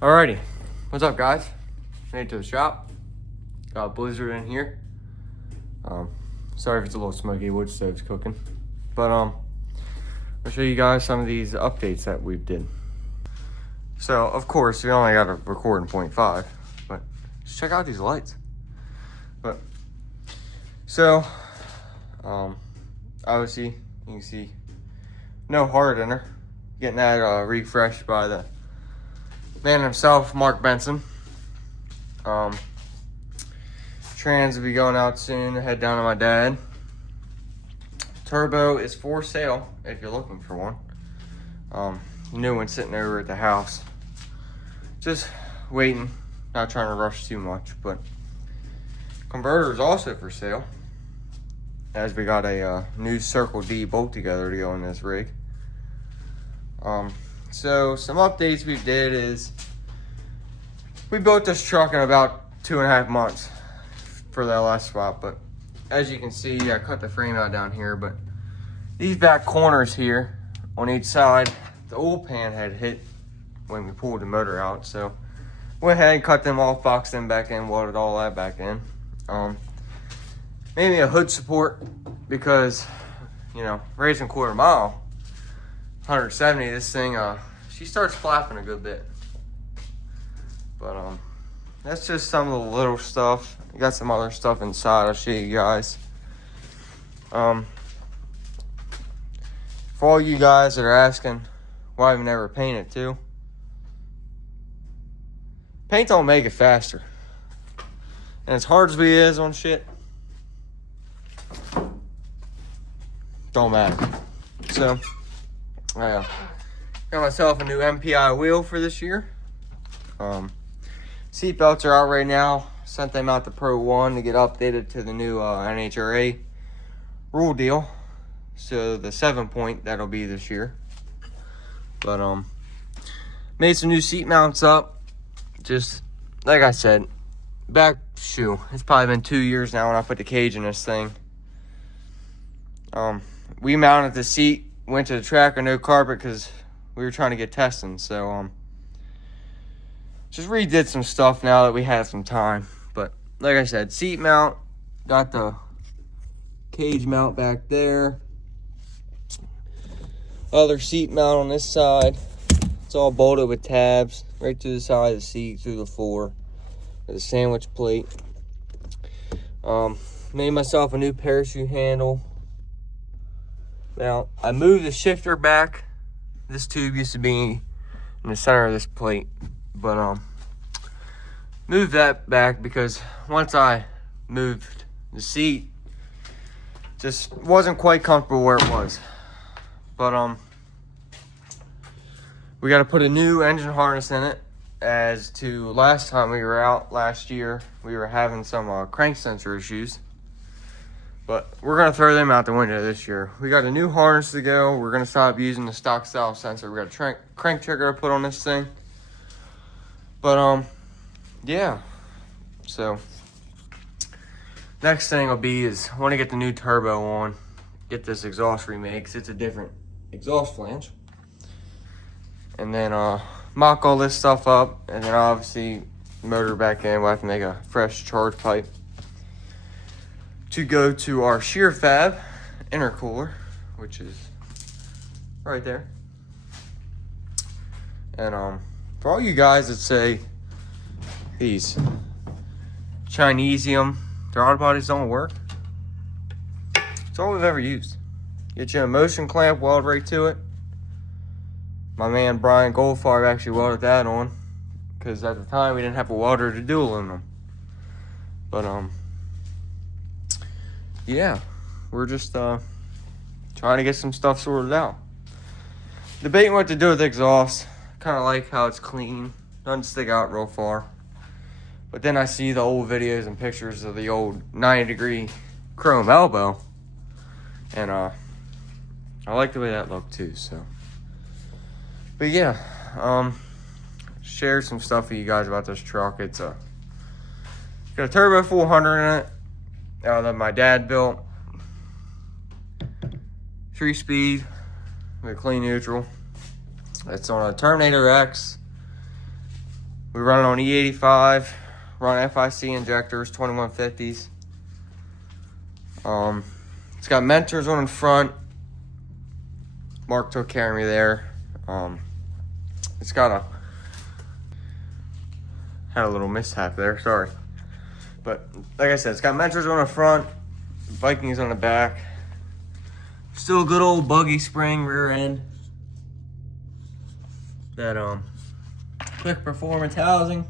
Alrighty, what's up, guys? Made it to the shop. Got a blizzard in here. Sorry if it's a little smoky. Wood stove's cooking, but I'll show you guys some of these updates that we've did. So of course we only got a recording 0.5, but just check out these lights. But so obviously you can see no heart in her. Getting that refreshed by the man himself, Mark Benson. Trans will be going out soon. Head down to my dad. Turbo is for sale if you're looking for one. New one sitting over at the house. Just waiting, not trying to rush too much. But converter is also for sale, as we got a new Circle D bolt together to go in this rig. So some updates we did is we built this truck in about 2.5 months for that last spot. But as you can see, I cut the frame out down here, but these back corners here on each side, the oil pan had hit when we pulled the motor out. So went ahead and cut them off, boxed them back in, welded all that back in. Made me a hood support because, you know, racing 1/4 mile, 170, this thing, she starts flapping a good bit. But that's just some of the little stuff. We got some other stuff inside I'll show you guys. For all you guys that are asking why we never paint it too, paint don't make it faster. And as hard as we is on shit, don't matter. So I got myself a new MPI wheel for this year. Seat belts are out right now. Sent them out to Pro 1 to get updated to the new NHRA rule deal. So the 7-point that'll be this year. But made some new seat mounts up. Just like I said, it's probably been 2 years now when I put the cage in this thing. We mounted the seat, went to the track with no carpet because we were trying to get testing. So just redid some stuff now that we had some time. But like I said, seat mount, got the cage mount back there. Other seat mount on this side. It's all bolted with tabs right to the side of the seat, through the floor, with a sandwich plate. Made myself a new parachute handle. Now, I moved the shifter back. This tube used to be in the center of this plate, but moved that back because once I moved the seat, just wasn't quite comfortable where it was. But we got to put a new engine harness in it. As to last time we were out last year, we were having some crank sensor issues. But we're going to throw them out the window this year. We got a new harness to go. We're going to stop using the stock style sensor. We got a crank trigger to put on this thing. But, yeah. So, next thing will be is I want to get the new turbo on. Get this exhaust remade because it's a different exhaust flange. And then, mock all this stuff up. And then obviously, motor back in. We'll have to make a fresh charge pipe to go to our shear fab intercooler, which is right there. And for all you guys that say these Chinesium throttle bodies don't work, it's all we've ever used. Get you a motion clamp, weld right to it. My man Brian Goldfarb actually welded that on, because at the time we didn't have a welder to do aluminum. But yeah, we're just trying to get some stuff sorted out. Debating what to do with the exhaust. Kind of like how it's clean, doesn't stick out real far. But then I see the old videos and pictures of the old 90-degree chrome elbow, and I like the way that looked too. So, but yeah, share some stuff with you guys about this truck. It's got a turbo 400 in it. That my dad built. 3-speed with clean neutral. It's on a Terminator X We run it on E85, run FIC injectors, 2150s. It's got mentors on the front. Mark took care of me there. It's got had a little mishap there, sorry. But like I said, it's got mentors on the front, Vikings on the back. Still a good old buggy spring rear end. That quick performance housing,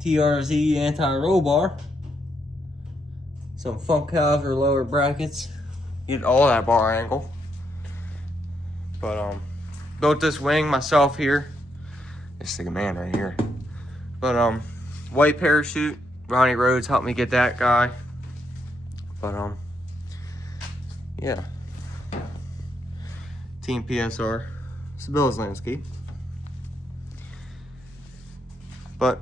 TRZ anti-roll bar, some Funkhauser lower brackets. Get all that bar angle. But built this wing myself here. This is a man right here. But white parachute. Ronnie Rhodes helped me get that guy. But yeah. Team PSR. Sabilla's Landscape. But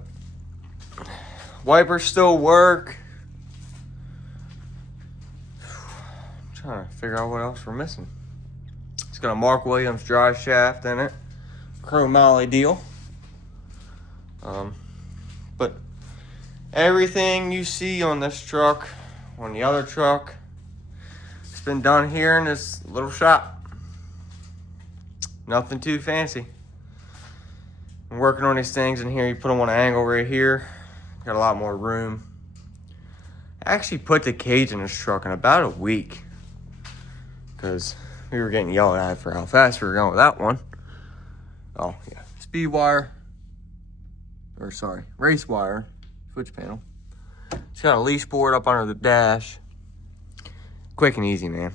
wipers still work. I'm trying to figure out what else we're missing. It's got a Mark Williams drive shaft in it. Chrome Molly deal. But everything you see on this truck, on the other truck, it's been done here in this little shop. Nothing too fancy. I'm working on these things in here. You put them on an angle right here. Got a lot more room. I actually put the cage in this truck in about a week because we were getting yelled at for how fast we were going with that one. Oh yeah, speed wire, or sorry, race wire, switch panel. It's got a leash board up under the dash. Quick and easy, man.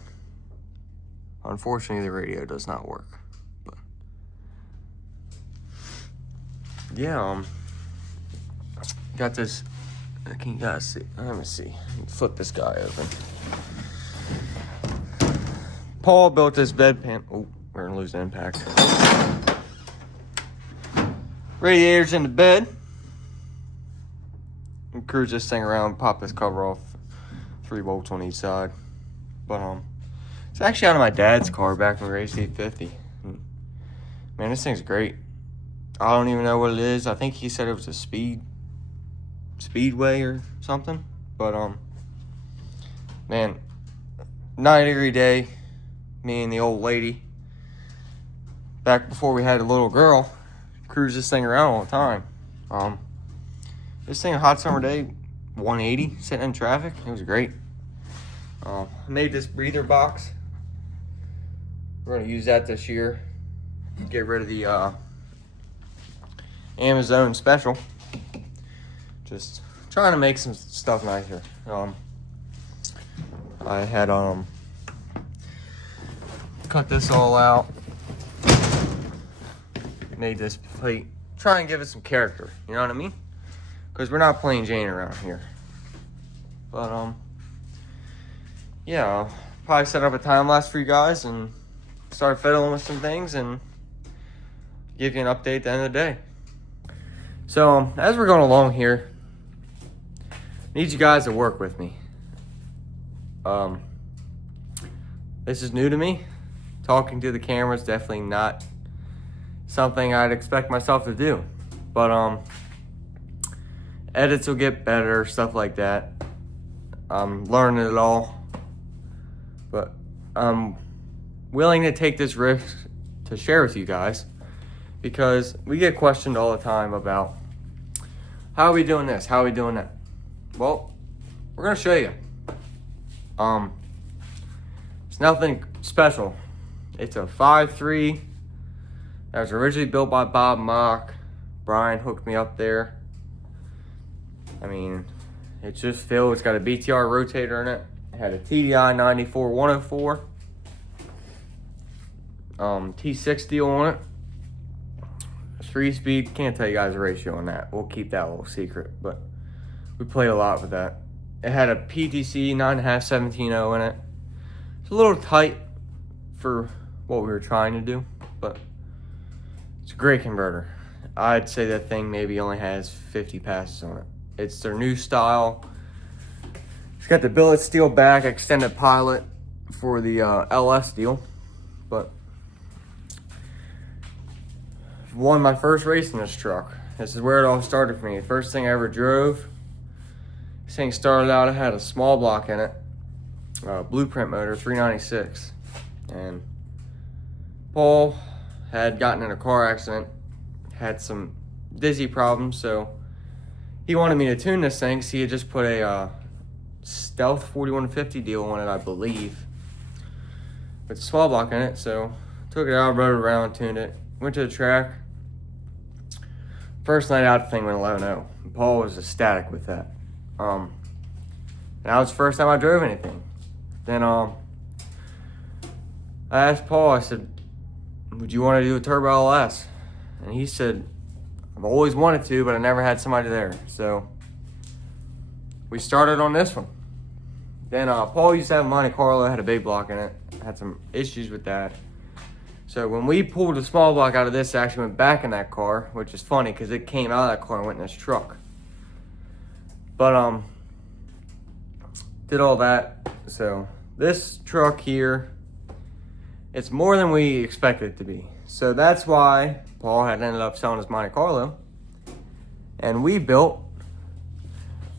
Unfortunately, the radio does not work. But yeah, got this. Can you guys see? Let me see. Flip this guy open. Paul built this bed pan. Oh, we're gonna lose the impact. Radiators in the bed. And cruise this thing around, pop this cover off. 3 bolts on each side. But it's actually out of my dad's car back when we raced 850. Man, this thing's great. I don't even know what it is. I think he said it was a speedway or something. But man, 90-degree day. Me and the old lady, back before we had a little girl, cruise this thing around all the time. This thing, a hot summer day, 180, sitting in traffic. It was great. I made this breather box. We're going to use that this year. Get rid of the Amazon special. Just trying to make some stuff nicer. I had cut this all out. Made this plate. Try and give it some character. You know what I mean? Because we're not plain Jane around here. But yeah, I'll probably set up a time lapse for you guys and start fiddling with some things and give you an update at the end of the day. So as we're going along here, I need you guys to work with me. This is new to me. Talking to the camera is definitely not something I'd expect myself to do. But edits will get better, stuff like that. I'm learning it all. But I'm willing to take this risk to share with you guys because we get questioned all the time about how are we doing this, how are we doing that. Well, we're gonna show you. It's nothing special. It's a 5.3 that was originally built by Bob Mock. Brian hooked me up there. I mean, it's just filled. It's got a BTR rotator in it. It had a TDI 94-104. T6 deal on it. 3-speed. Can't tell you guys the ratio on that. We'll keep that a little secret. But we played a lot with that. It had a PTC 9.5 17.0 in it. It's a little tight for what we were trying to do, but it's a great converter. I'd say that thing maybe only has 50 passes on it. It's their new style. It's got the billet steel back, extended pilot for the LS deal, but won my first race in this truck. This is where it all started for me. First thing I ever drove. This thing started out, it had a small block in it. Blueprint motor, 396. And Paul had gotten in a car accident, had some dizzy problems, so he wanted me to tune this thing because he had just put a Stealth 4150 deal on it, I believe, with a small block in it. So took it out, rode it around, tuned it, went to the track. First night out, the thing went 11.0. Paul was ecstatic with that. And that was the first time I drove anything. Then I asked Paul, I said, would you want to do a turbo LS? And he said, I've always wanted to, but I never had somebody there. So we started on this one. Then Paul used to have a Monte Carlo, had a big block in it. Had some issues with that. So when we pulled the small block out of this, it actually went back in that car, which is funny because it came out of that car and went in this truck. But did all that. So this truck here, it's more than we expected it to be. So that's why Paul had ended up selling his Monte Carlo. And we built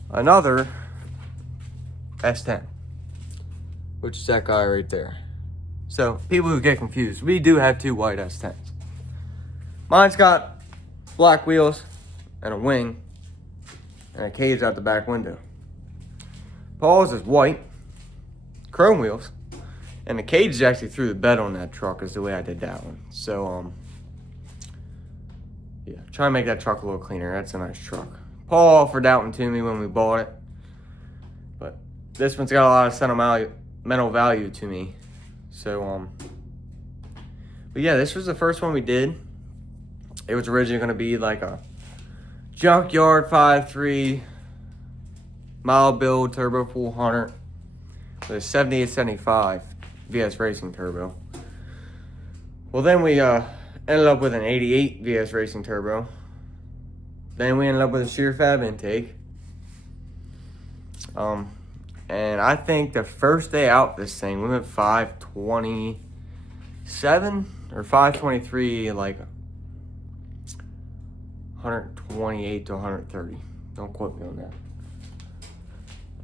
another S10, which is that guy right there. So people who get confused, we do have two white S10s. Mine's got black wheels and a wing and a cage out the back window. Paul's is white, chrome wheels, and the cage is actually through the bed on that truck is the way I did that one. So yeah, try and make that truck a little cleaner. That's a nice truck. Paul offered that one to me when we bought it, but this one's got a lot of sentimental value to me. So but yeah, this was the first one we did. It was originally going to be like a junkyard 5.3 mile build turbo 400 with a 7875 VS Racing turbo. Well, then we ended up with an 88 VS Racing turbo. Then we ended up with a shear fab intake. And I think the first day out this thing, we went 527 or 523, like 128 to 130. Don't quote me on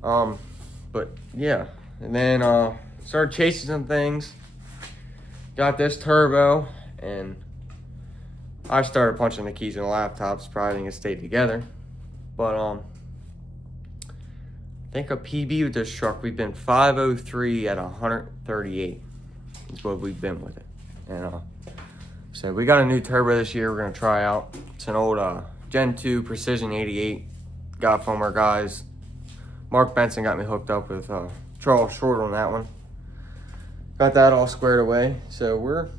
that. But yeah, and then started chasing some things. Got this turbo, and I started punching the keys in the laptops. Probably didn't stay together, but I think a PB with this truck, we've been 503 at 138. Is what we've been with it. And so we got a new turbo this year we're gonna try out. It's an old Gen 2 Precision 88. Got from our guys. Mark Benson got me hooked up with Charles Short on that one. Got that all squared away. So we're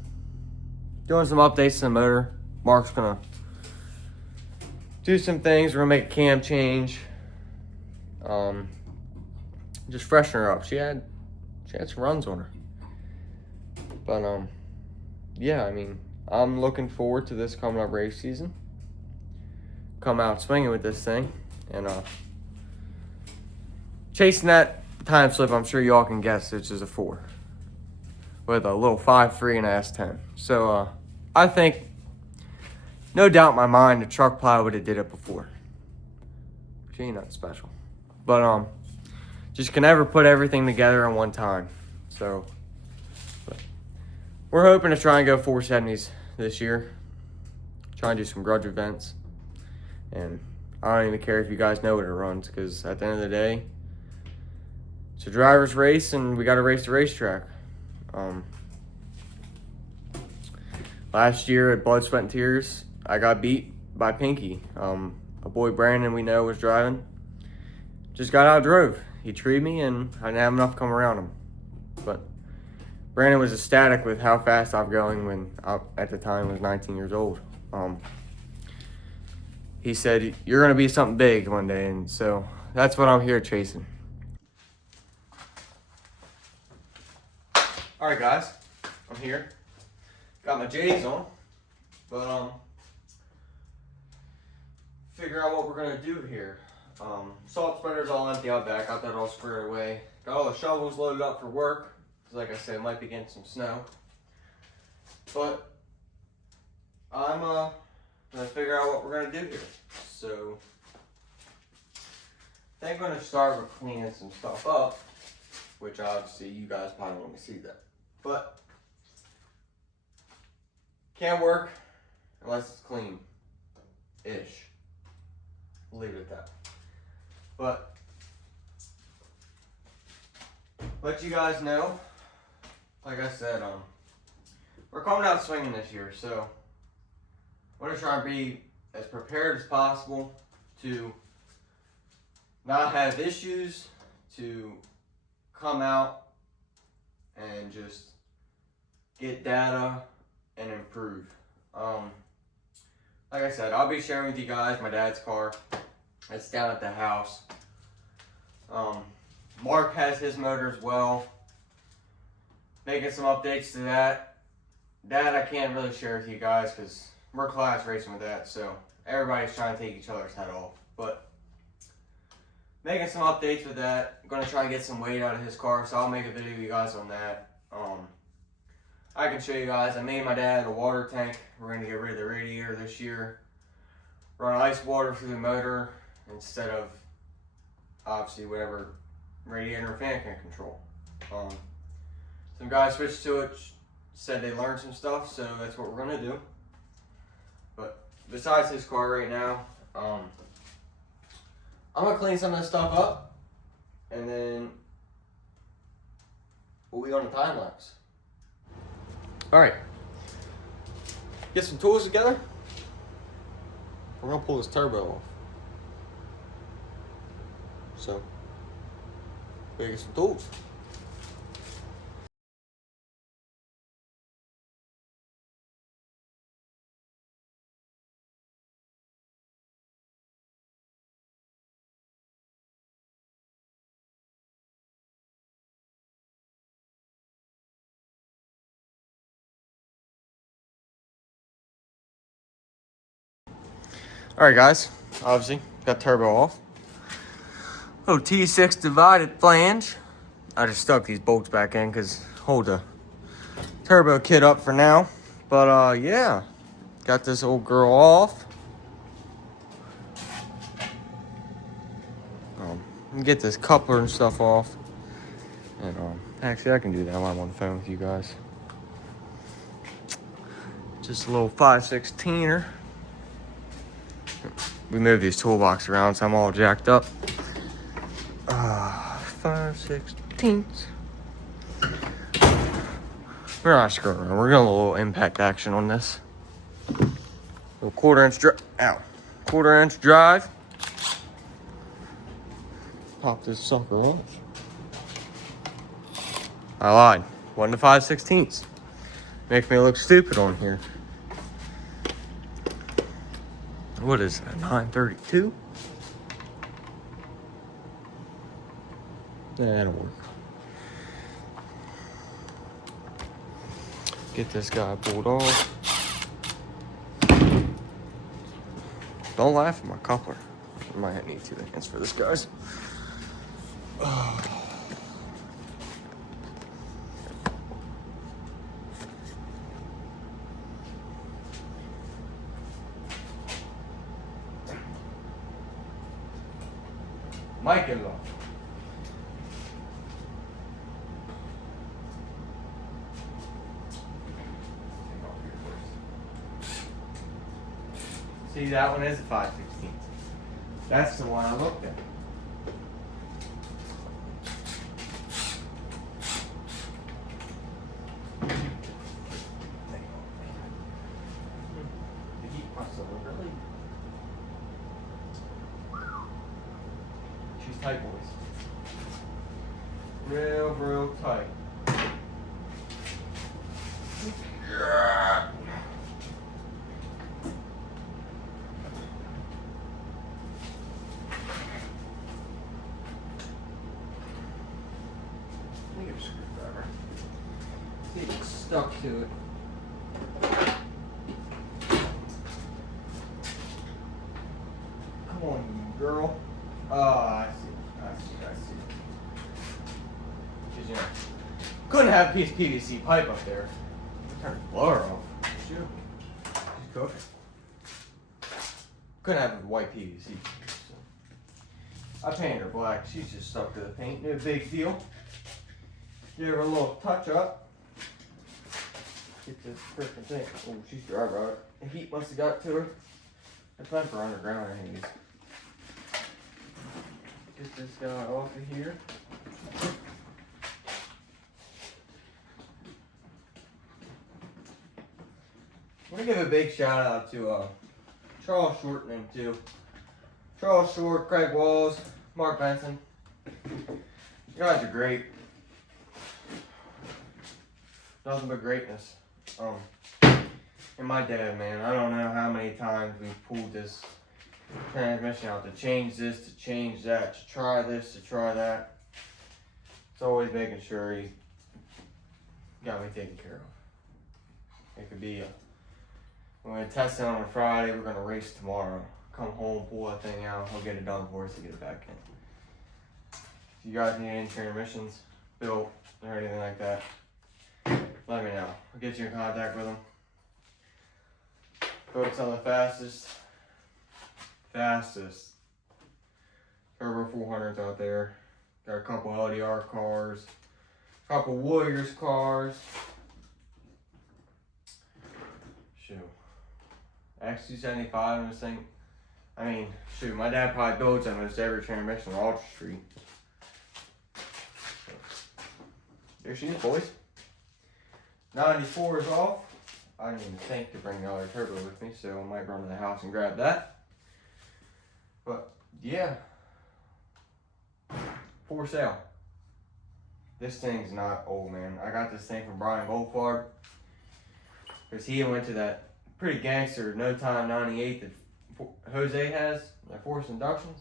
doing some updates to the motor. Mark's gonna do some things. We're gonna make a cam change. Just freshen her up. She had some runs on her. But yeah, I mean, I'm looking forward to this coming up race season. Come out swinging with this thing and chasing that time slip. I'm sure y'all can guess which is a 4 with a little 5.3 and a S10. So I think, no doubt in my mind, the truck plow would have did it before. She ain't nothing special, but just can never put everything together in one time. So but we're hoping to try and go 470s this year. Try and do some grudge events, and I don't even care if you guys know what it runs, because at the end of the day, it's a driver's race, and we got to race the racetrack. Last year at Blood, Sweat, and Tears, I got beat by Pinky. A boy Brandon we know was driving. Just got out drove. He treed me, and I didn't have enough come around him. But Brandon was ecstatic with how fast I'm going when I, at the time, was 19 years old. He said, you're going to be something big one day, and so that's what I'm here chasing. All right, guys, I'm here. Got my J's on, but figure out what we're gonna do here. Salt spreader's all empty out back. Got that all squared away. Got all the shovels loaded up for work. Cause like I said, it might be getting some snow. But I'm we're gonna figure out what we're gonna do here. So I think I'm gonna start with cleaning some stuff up, which obviously you guys probably want to see that. But can't work unless it's clean-ish. Leave it at that. But let you guys know, like I said, we're coming out swinging this year, so I'm gonna try and be as prepared as possible to not have issues, to come out and just get data and improve. Like I said, I'll be sharing with you guys my dad's car. It's down at the house. Mark has his motor as well. Making some updates to that. That I can't really share with you guys because we're class racing with that, so everybody's trying to take each other's head off. But making some updates with that. I'm gonna try and get some weight out of his car, so I'll make a video with you guys on that. I can show you guys. I made my dad a water tank. We're gonna get rid of the radiator this year. Run ice water through the motor instead of obviously whatever radiator and fan can control. Some guys switched to it, said they learned some stuff, so that's what we're gonna do. But besides his car right now, I'm gonna clean some of this stuff up, and then we'll be on the time lapse. All right, get some tools together. We're gonna pull this turbo off. So, we gotta get some tools. All right, guys, obviously got turbo off. Little T6 divided flange. I just stuck these bolts back in because hold the turbo kit up for now. But yeah, got this old girl off. Get this coupler and stuff off. And actually I can do that while I'm on the phone with you guys. Just a little 5/16er. We moved these toolbox around, so I'm all jacked up. 5/16. We're not screwing around. We're going a little impact action on this. Little quarter-inch drive. Pop this sucker off. I lied. 1 to 5/16. Makes me look stupid on here. What is that? 932? That'll work. Get this guy pulled off. Don't laugh at my coupler. I might need 2 hands for this, guys. Michael. See, that one is a 5/16. That's the one I looked at. She's tight, boys. Real tight. Get a screwdriver. See if it's stuck to it. Come on, girl. Oh, I see. You know, couldn't have a piece of PVC pipe up there. Turn the blower off. Shoot. She's cooking. couldn't have white PVC. So I painted her black. She's just stuck to the paint. No big deal. Give her a little touch up. Get this freaking thing. Oh, she's dry about it. The heat must have got to her. It's time for underground, I think. Get this guy off of here. I'm gonna give a big shout out to Charles Short and them too. Charles Short, Craig Walls, Mark Benson. You guys are great. Nothing but greatness. And my dad, man, I don't know how many times we've pulled this transmission out to change this, to change that, to try this, to try that. It's always making sure he got me taken care of. It could be we're gonna test it on a Friday, we're gonna race tomorrow. Come home, pull that thing out, he'll get it done for us to get it back in. If you guys need any transmissions built or anything like that, let me know. I'll get you in contact with them. Folks on the fastest turbo 400s out there. Got a couple LDR cars, a couple Warriors cars. Shoot. X275 on this thing. I mean, shoot, my dad probably builds almost every transmission on Ultra Street. There she is, boys. 94 is off. I didn't even think to bring the other turbo with me, so I might run to the house and grab that. But yeah, for sale. This thing's not old, man. I got this thing from Brian Goldfarb because he went to that pretty gangster No Time 98 that Jose has, that forced inductions.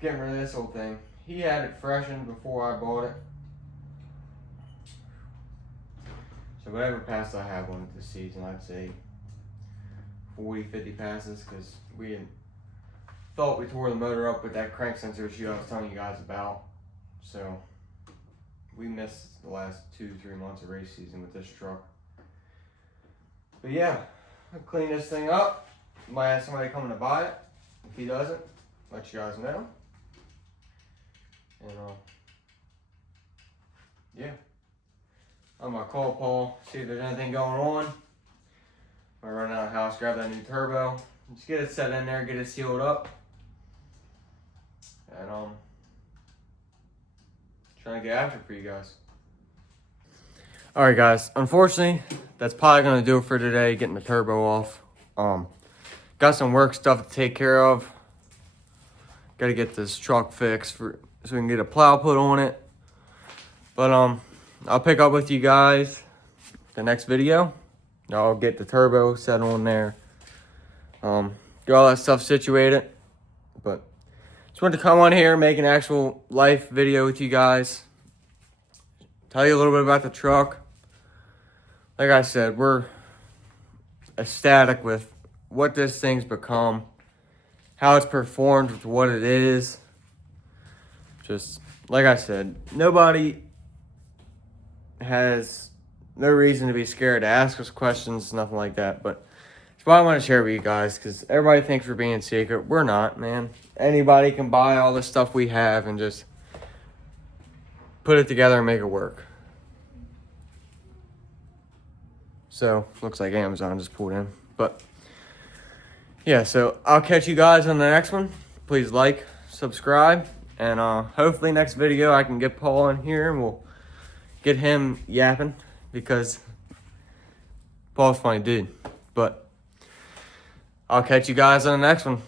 Getting rid of this old thing. He had it freshened before I bought it. So whatever pass I have on it this season, I'd say 40, 50 passes, because we thought we tore the motor up with that crank sensor issue I was telling you guys about. So we missed the last 2-3 months of race season with this truck. But yeah, I'll clean this thing up. Might have somebody coming to buy it. If he doesn't, let you guys know. And yeah. I'm gonna call Paul, see if there's anything going on. I run out of the house, grab that new turbo, just get it set in there, get it sealed up. And trying to get after it for you guys. Alright guys, unfortunately, that's probably gonna do it for today, getting the turbo off. Got some work stuff to take care of. Gotta get this truck fixed so we can get a plow put on it. But I'll pick up with you guys the next video. I'll get the turbo set on there. Get all that stuff situated. But just wanted to come on here, make an actual life video with you guys. Tell you a little bit about the truck. Like I said, we're ecstatic with what this thing's become. How it's performed with what it is. Just, like I said, nobody has no reason to be scared to ask us questions, nothing like that. But it's what I want to share with you guys, because everybody thinks we're being secret. We're not, man. Anybody can buy all the stuff we have and just put it together and make it work. So, looks like Amazon just pulled in. But yeah, so I'll catch you guys on the next one. Please like, subscribe, and hopefully next video I can get Paul in here and we'll get him yapping, because Paul's a funny dude. But I'll catch you guys on the next one.